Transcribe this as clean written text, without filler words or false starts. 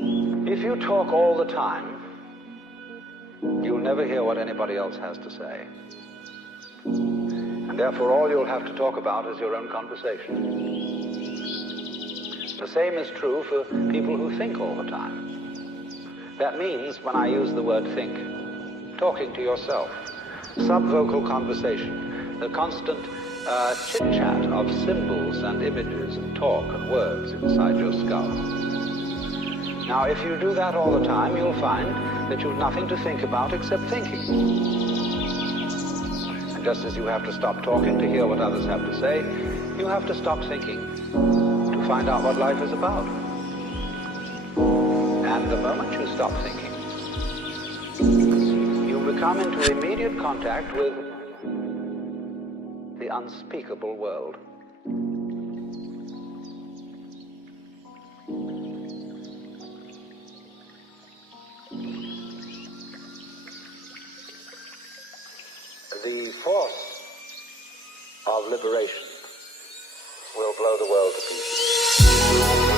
If you talk all the time, you'll never hear what anybody else has to say. And therefore, all you'll have to talk about is your own conversation. The same is true for people who think all the time. That means, when I use the word think, talking to yourself, subvocal conversation, the constant chit-chat of symbols and images and talk and words inside your skull. Now, if you do that all the time, you'll find that you've nothing to think about except thinking. And just as you have to stop talking to hear what others have to say, you have to stop thinking to find out what life is about. And the moment you stop thinking, you become into immediate contact with the unspeakable world. The force of liberation will blow the world to pieces.